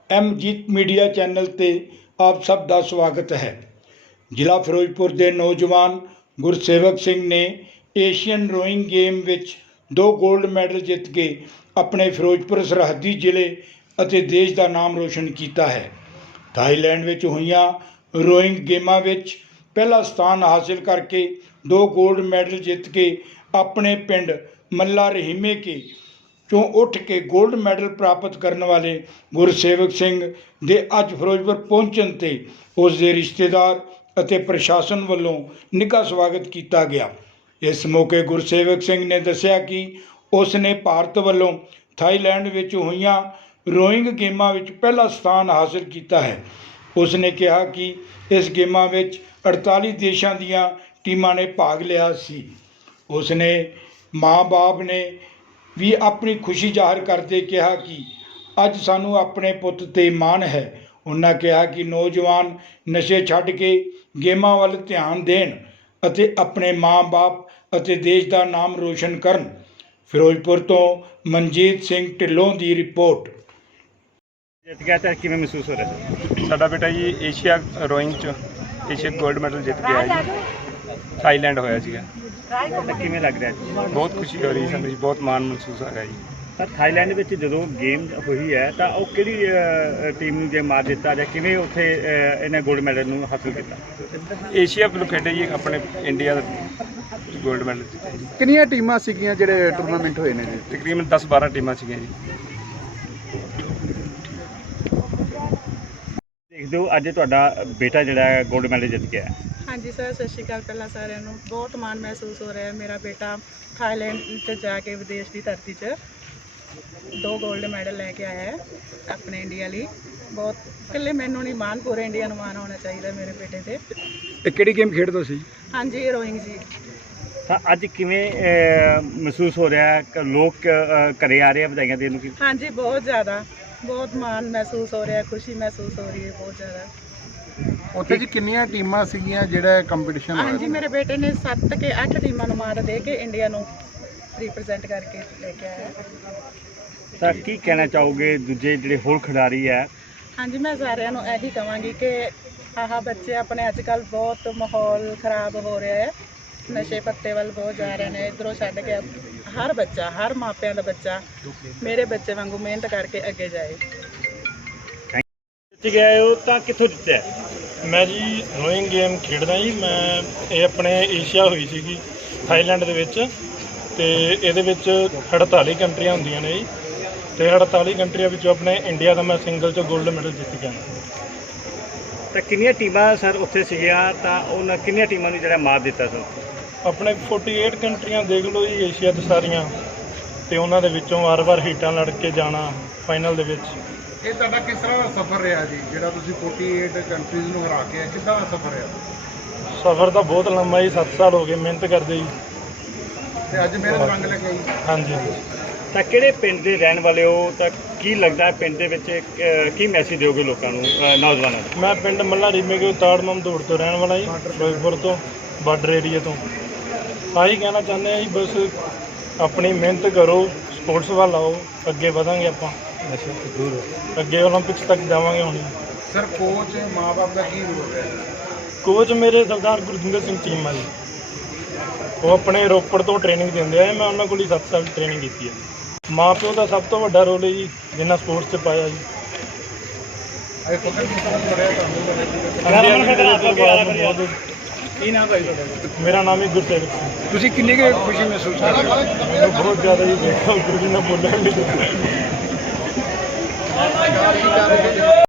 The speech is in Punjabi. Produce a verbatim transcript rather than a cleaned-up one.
ਐਮਜੀਤ ਮੀਡੀਆ ਚੈਨਲ 'ਤੇ ਆਪ ਸਭ ਦਾ ਸਵਾਗਤ ਹੈ। ਜ਼ਿਲ੍ਹਾ ਫਿਰੋਜ਼ਪੁਰ ਦੇ ਨੌਜਵਾਨ ਗੁਰਸੇਵਕ ਸਿੰਘ ਨੇ ਏਸ਼ੀਅਨ ਰੋਇੰਗ ਗੇਮ ਵਿੱਚ ਦੋ ਗੋਲਡ ਮੈਡਲ ਜਿੱਤ ਕੇ ਆਪਣੇ ਫਿਰੋਜ਼ਪੁਰ ਸਰਹੱਦੀ ਜ਼ਿਲ੍ਹੇ ਅਤੇ ਦੇਸ਼ ਦਾ ਨਾਮ ਰੋਸ਼ਨ ਕੀਤਾ ਹੈ। ਥਾਈਲੈਂਡ ਵਿੱਚ ਹੋਈਆਂ ਰੋਇੰਗ ਗੇਮਾਂ ਵਿੱਚ ਪਹਿਲਾ ਸਥਾਨ ਹਾਸਿਲ ਕਰਕੇ ਦੋ ਗੋਲਡ ਮੈਡਲ ਜਿੱਤ ਕੇ ਆਪਣੇ ਪਿੰਡ ਮੱਲਾ ਰਹੀਮੇਕੇ ਚੋਂ ਉੱਠ ਕੇ ਗੋਲਡ ਮੈਡਲ ਪ੍ਰਾਪਤ ਕਰਨ ਵਾਲੇ ਗੁਰਸੇਵਕ ਸਿੰਘ ਦੇ ਅੱਜ ਫਿਰੋਜ਼ਪੁਰ ਪਹੁੰਚਣ 'ਤੇ ਉਸ ਦੇ ਰਿਸ਼ਤੇਦਾਰ ਅਤੇ ਪ੍ਰਸ਼ਾਸਨ ਵੱਲੋਂ ਨਿੱਘਾ ਸਵਾਗਤ ਕੀਤਾ ਗਿਆ। ਇਸ ਮੌਕੇ ਗੁਰਸੇਵਕ ਸਿੰਘ ਨੇ ਦੱਸਿਆ ਕਿ ਉਸ ਨੇ ਭਾਰਤ ਵੱਲੋਂ ਥਾਈਲੈਂਡ ਵਿੱਚ ਹੋਈਆਂ ਰੋਇੰਗ ਗੇਮਾਂ ਵਿੱਚ ਪਹਿਲਾ ਸਥਾਨ ਹਾਸਿਲ ਕੀਤਾ ਹੈ। ਉਸ ਨੇ ਕਿਹਾ ਕਿ ਇਸ ਗੇਮਾਂ ਵਿੱਚ ਅੜਤਾਲੀ ਦੇਸ਼ਾਂ ਦੀਆਂ ਟੀਮਾਂ ਨੇ ਭਾਗ ਲਿਆ ਸੀ। ਉਸ ਨੇ ਮਾਂ-ਬਾਪ ਨੇ ਵੀ ਆਪਣੀ ਖੁਸ਼ੀ ਜ਼ਾਹਰ ਕਰਦੇ ਕਿਹਾ ਕਿ ਅੱਜ ਸਾਨੂੰ ਆਪਣੇ ਪੁੱਤ 'ਤੇ ਮਾਣ ਹੈ। ਉਹਨਾਂ ਕਿਹਾ ਕਿ ਨੌਜਵਾਨ ਨਸ਼ੇ ਛੱਡ ਕੇ ਗੇਮਾਂ ਵੱਲ ਧਿਆਨ ਦੇਣ ਅਤੇ ਆਪਣੇ ਮਾਂ-ਬਾਪ ਅਤੇ ਦੇਸ਼ ਦਾ ਨਾਮ ਰੋਸ਼ਨ ਕਰਨ। ਫਿਰੋਜ਼ਪੁਰ ਤੋਂ ਮਨਜੀਤ ਸਿੰਘ ਢਿੱਲੋਂ ਦੀ ਰਿਪੋਰਟ। ਜਿੱਤ ਗਿਆ ਤਾਂ ਕਿਵੇਂ ਮਹਿਸੂਸ ਹੋ ਰਿਹਾ? ਸਾਡਾ ਬੇਟਾ ਜੀ ਏਸ਼ੀਆ ਰੋਇੰਗ 'ਚ ਏਸ਼ੀਆ ਗੋਲਡ ਮੈਡਲ ਜਿੱਤ ਕੇ ਆਇਆ ਜੀ। ਥਾਈਲੈਂਡ ਹੋਇਆ ਸੀਗਾ। ਤਾਂ ਕਿਵੇਂ ਲੱਗ ਰਿਹਾ ਜੀ? ਬਹੁਤ ਖੁਸ਼ੀ ਹੋ ਰਹੀ ਸਾਨੂੰ ਜੀ, ਬਹੁਤ ਮਾਣ ਮਹਿਸੂਸ ਹੋ ਰਿਹਾ ਜੀ। ਤਾਂ ਥਾਈਲੈਂਡ ਵਿੱਚ ਜਦੋਂ ਗੇਮ ਹੋਈ ਹੈ ਤਾਂ ਉਹ ਕਿਹੜੀ ਅ, ਟੀਮ ਨੂੰ ਜੇ ਮਾਰ ਦਿੱਤਾ ਜਾਂ ਕਿਵੇਂ ਉੱਥੇ ਅ, ਇਹਨੇ ਗੋਲਡ ਮੈਡਲ ਨੂੰ ਹਾਸਲ ਕੀਤਾ? ਏਸ਼ੀਆ ਵੱਲੋਂ ਖੇਡੇ ਜੀ ਆਪਣੇ ਇੰਡੀਆ ਦਾ ਗੋਲਡ ਮੈਡਲ ਜਿੱਤਿਆ ਜੀ। ਕਿੰਨੀਆਂ ਟੀਮਾਂ ਸੀਗੀਆਂ ਜਿਹੜੇ ਟੂਰਨਾਮੈਂਟ ਹੋਏ ਨੇ ਜੀ? ਤਕਰੀਬਨ ਦਸ ਬਾਰਾਂ ਟੀਮਾਂ ਸੀਗੀਆਂ ਜੀ। ਦੇਖਦੇ ਹੋ ਅੱਜ ਤੁਹਾਡਾ ਬੇਟਾ ਜਿਹੜਾ ਗੋਲਡ ਮੈਡਲ ਜਿੱਤ ਗਿਆ ਹੈ। ਹਾਂਜੀ ਸਰ, ਸਤਿ ਸ਼੍ਰੀ ਅਕਾਲ। ਪਹਿਲਾਂ ਸਾਰਿਆਂ ਨੂੰ ਬਹੁਤ ਮਾਣ ਮਹਿਸੂਸ ਹੋ ਰਿਹਾ ਹੈ। ਮੇਰਾ ਬੇਟਾ ਥਾਈਲੈਂਡ 'ਚ ਜਾ ਕੇ ਵਿਦੇਸ਼ ਦੀ ਧਰਤੀ 'ਚ ਦੋ ਗੋਲਡ ਮੈਡਲ ਲੈ ਕੇ ਆਇਆ ਹੈ ਆਪਣੇ ਇੰਡੀਆ ਲਈ। ਬਹੁਤ ਇਕੱਲੇ ਮੈਨੂੰ ਨਹੀਂ, ਮਾਣ ਪੂਰੇ ਇੰਡੀਆ ਨੂੰ ਮਾਣ ਹੋਣਾ ਚਾਹੀਦਾ ਮੇਰੇ ਬੇਟੇ 'ਤੇ। ਇਹ ਕਿਹੜੀ ਗੇਮ ਖੇਡਦਾ ਸੀ? ਹਾਂਜੀ, ਰੋਇੰਗ ਜੀ। ਤਾਂ ਅੱਜ ਕਿਵੇਂ ਅ, ਮਹਿਸੂਸ ਹੋ ਰਿਹਾ ਹੈ? ਲੋਕ ਅ, ਘਰੇ ਆ ਰਹੇ ਆ ਵਧਾਈਆਂ ਦੇਣ ਨੂੰ ਕਿ ਹਾਂਜੀ, ਬਹੁਤ ਜ਼ਿਆਦਾ ਬਹੁਤ ਮਾਣ ਮਹਿਸੂਸ ਹੋ ਰਿਹਾ, ਖੁਸ਼ੀ ਮਹਿਸੂਸ ਹੋ ਰਹੀ ਹੈ ਬਹੁਤ ਜ਼ਿਆਦਾ। ਉੱਥੇ ਜੀ ਕਿੰਨੀਆਂ ਟੀਮਾਂ ਸੀਗੀਆਂ ਜਿਹੜਾ ਕੰਪੀਟੀਸ਼ਨ ਹੋਇਆ? ਹਾਂਜੀ, ਮੇਰੇ ਬੇਟੇ ਨੇ ਸੱਤ ਕੇ ਅੱਠ ਟੀਮਾਂ ਨੂੰ ਮਾਤ ਦੇ ਕੇ ਇੰਡੀਆ ਨੂੰ ਰਿਪਰੈਜ਼ੈਂਟ ਕਰਕੇ ਲੈ ਕੇ ਆਇਆ। ਤਾਂ ਕੀ ਕਹਿਣਾ ਚਾਹੋਗੇ ਦੂਜੇ ਜਿਹੜੇ ਹੋਰ ਖਿਡਾਰੀ ਹੈ? ਹਾਂਜੀ, ਮੈਂ ਸਾਰਿਆਂ ਨੂੰ ਇਹੀ ਕਹਾਂਗੀ ਕਿ ਆਹ ਬੱਚੇ ਆਪਣੇ ਅੱਜ ਕੱਲ੍ਹ ਬਹੁਤ ਮਾਹੌਲ ਖਰਾਬ ਹੋ ਰਿਹਾ ਹੈ, ਨਸ਼ੇ ਪੱਤੇ ਵੱਲ ਬਹੁਤ ਜਾ ਰਹੇ ਨੇ। ਇੱਧਰੋਂ ਛੱਡ ਕੇ ਹਰ ਬੱਚਾ, ਹਰ ਮਾਪਿਆਂ ਦਾ ਬੱਚਾ ਮੇਰੇ ਬੱਚੇ ਵਾਂਗੂ ਮਿਹਨਤ ਕਰਕੇ ਅੱਗੇ ਜਾਏ। ਜਿੱਤ ਗਏ ਹੋ ਤਾਂ ਕਿੱਥੋਂ ਜਿੱਤਿਆ? ਮੈਂ ਜੀ ਰੋਇੰਗ ਗੇਮ ਖੇਡਦਾ ਜੀ। ਮੈਂ ਇਹ ਆਪਣੇ ਏਸ਼ੀਆ ਹੋਈ ਸੀਗੀ ਥਾਈਲੈਂਡ ਦੇ ਵਿੱਚ, ਅਤੇ ਇਹਦੇ ਵਿੱਚ ਅੜਤਾਲੀ ਕੰਟਰੀਆਂ ਹੁੰਦੀਆਂ ਨੇ ਜੀ, ਅਤੇ ਅੜਤਾਲੀ ਕੰਟਰੀਆਂ ਵਿੱਚੋਂ ਆਪਣੇ ਇੰਡੀਆ ਦਾ ਮੈਂ ਸਿੰਗਲ 'ਚ ਗੋਲਡ ਮੈਡਲ ਜਿੱਤ ਗਿਆ। ਤਾਂ ਕਿੰਨੀਆਂ ਟੀਮਾਂ ਸਰ ਉੱਥੇ ਸੀਗੀਆਂ ਤਾਂ ਉਹਨਾਂ ਕਿੰਨੀਆਂ ਟੀਮਾਂ ਨੂੰ ਜਿਹੜਾ ਮਾਰ ਦਿੱਤਾ ਸਰ? ਆਪਣੇ ਅੜਤਾਲੀ ਕੰਟਰੀਆਂ ਦੇਖ ਲਓ ਜੀ ਏਸ਼ੀਆ ਤੋਂ ਸਾਰੀਆਂ, ਅਤੇ ਉਹਨਾਂ ਦੇ ਵਿੱਚੋਂ ਵਾਰ-ਵਾਰ ਹੀਟਾਂ ਲੜ ਕੇ ਜਾਣਾ ਫਾਈਨਲ ਦੇ ਵਿੱਚ। ਇਹ ਤੁਹਾਡਾ ਕਿਸ ਤਰ੍ਹਾਂ ਦਾ ਸਫ਼ਰ ਰਿਹਾ ਜੀ, ਜਿਹੜਾ ਤੁਸੀਂ ਅੜਤਾਲੀ ਕੰਟਰੀਜ਼ ਨੂੰ ਹਰਾ ਕੇ? ਕਿੱਦਾਂ ਦਾ ਸਫ਼ਰ ਰਿਹਾ? ਸਫ਼ਰ ਤਾਂ ਬਹੁਤ ਲੰਮਾ ਜੀ, ਸੱਤ ਸਾਲ ਹੋ ਗਏ ਮਿਹਨਤ ਕਰਦੇ ਜੀ। ਤੇ ਅੱਜ ਮਿਹਨਤ ਰੰਗ ਲੈ ਕੇ ਆਈ? ਹਾਂਜੀ। ਤਾਂ ਕਿਹੜੇ ਪਿੰਡ ਦੇ ਰਹਿਣ ਵਾਲੇ ਹੋ ਤਾਂ ਕੀ ਲੱਗਦਾ ਪਿੰਡ ਦੇ ਵਿੱਚ ਅ, ਕੀ ਮੈਸੇਜ ਦਿਓਗੇ ਲੋਕਾਂ ਨੂੰ, ਅ, ਨੌਜਵਾਨਾਂ ਨੂੰ? ਮੈਂ ਪਿੰਡ ਮੱਲਾ ਰੀਮੇਕੇ ਤਾੜ ਮਮਦੋੜ ਤੋਂ ਰਹਿਣ ਵਾਲਾ ਜੀ, ਫਿਰੋਜ਼ਪੁਰ ਤੋਂ, ਬਾਰਡਰ ਏਰੀਏ ਤੋਂ। ਆਹੀ ਕਹਿਣਾ ਚਾਹੁੰਦੇ ਹਾਂ ਜੀ, ਬਸ ਆਪਣੀ ਮਿਹਨਤ ਕਰੋ, ਸਪੋਰਟਸ ਵੱਲ ਆਓ, ਅੱਗੇ ਵਧਾਂਗੇ ਆਪਾਂ, ਅੱਗੇ ਓਲੰਪਿਕਸ ਤੱਕ ਜਾਵਾਂਗੇ। ਹੁਣ ਸਰ ਕੋਚ ਮਾਂ-ਬਾਪ ਦਾ ਕੀ ਰੋਲ ਹੈ? ਕੋਚ ਮੇਰੇ ਸਰਦਾਰ ਗੁਰਜਿੰਦਰ ਸਿੰਘ ਚੀਮਾ ਜੀ, ਉਹ ਆਪਣੇ ਰੋਪੜ ਤੋਂ ਟ੍ਰੇਨਿੰਗ ਦਿੰਦੇ ਆ। ਮੈਂ ਉਹਨਾਂ ਕੋਲ ਹੀ ਸੱਤ ਸਾਲ ਟ੍ਰੇਨਿੰਗ ਕੀਤੀ ਹੈ। ਮਾਂ ਪਿਓ ਦਾ ਸਭ ਤੋਂ ਵੱਡਾ ਰੋਲ ਹੈ ਜੀ, ਜਿੰਨਾ ਸਪੋਰਟਸ 'ਚ ਪਾਇਆ ਜੀ। ਇਹ ਫੋਟੋ ਕਿਸ ਤਰ੍ਹਾਂ ਕਰਿਆ ਤੁਹਾਨੂੰ? ਹਾਂਜੀ, ਹਾਂਜੀ, ਮੇਰੇ ਪਰਿਵਾਰ ਨੂੰ ਬਹੁਤ। ਕੀ ਨਾਮ ਹੈ ਤੁਹਾਡਾ? ਮੇਰਾ ਨਾਮ ਹੀ ਗੁਰਸੇਵਕ ਸਿੰਘ। ਤੁਸੀਂ ਕਿੰਨੀ ਕੁ ਖੁਸ਼ੀ ਮਹਿਸੂਸ ਕਰ ਰਹੇ ਹੋ? ਮੈਨੂੰ ਬਹੁਤ ਜ਼ਿਆਦਾ ਜੀ, ਦੇਖੋ ਗੁਰੂ ਜੀ ਨੇ ਬੋਲਿਆ ਨਹੀਂ।